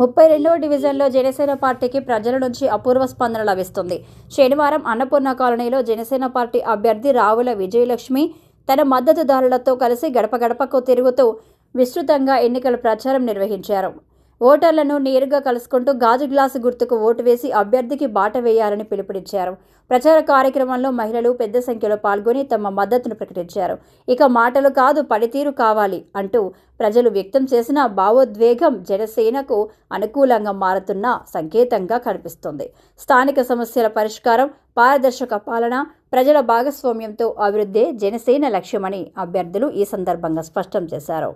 32వ డివిజన్లో జనసేన పార్టీకి ప్రజల నుంచి అపూర్వ స్పందన లభిస్తుంది. శనివారం అన్నపూర్ణ కాలనీలో జనసేన పార్టీ అభ్యర్థి రావుల విజయలక్ష్మి తన మద్దతుదారులతో కలిసి గడప గడపకు తిరుగుతూ విస్తృతంగా ఎన్నికల ప్రచారం నిర్వహించారు. ఓటర్లను నేరుగా కలుసుకుంటూ గాజు గ్లాసు గుర్తుకు ఓటు వేసి అభ్యర్థికి బాట వేయాలని పిలుపునిచ్చారు. ప్రచార కార్యక్రమంలో మహిళలు పెద్ద సంఖ్యలో పాల్గొని తమ మద్దతును ప్రకటించారు. ఇక మాటలు కాదు పనితీరు కావాలి అంటూ ప్రజలు వ్యక్తం చేసిన భావోద్వేగం జనసేనకు అనుకూలంగా మారుతున్న సంకేతంగా కనిపిస్తుంది. స్థానిక సమస్యల పరిష్కారం, పారదర్శక పాలన, ప్రజల భాగస్వామ్యంతో అభివృద్ధే జనసేన లక్ష్యమని అభ్యర్థులు ఈ సందర్భంగా స్పష్టం చేశారు.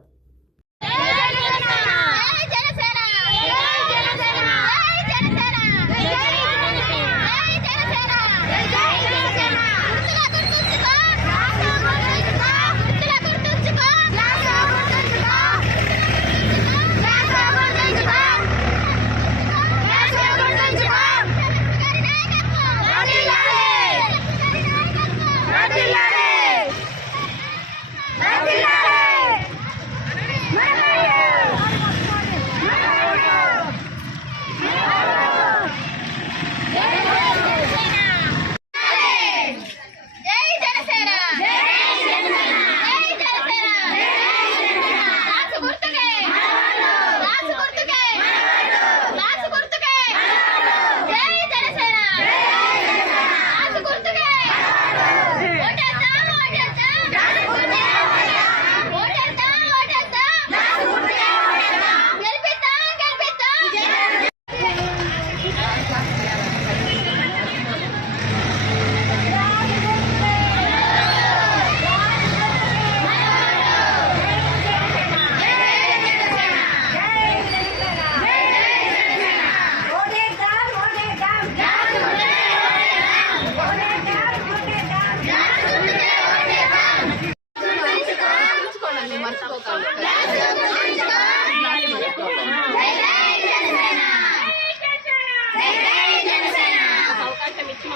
అవకాశం ఇచ్చి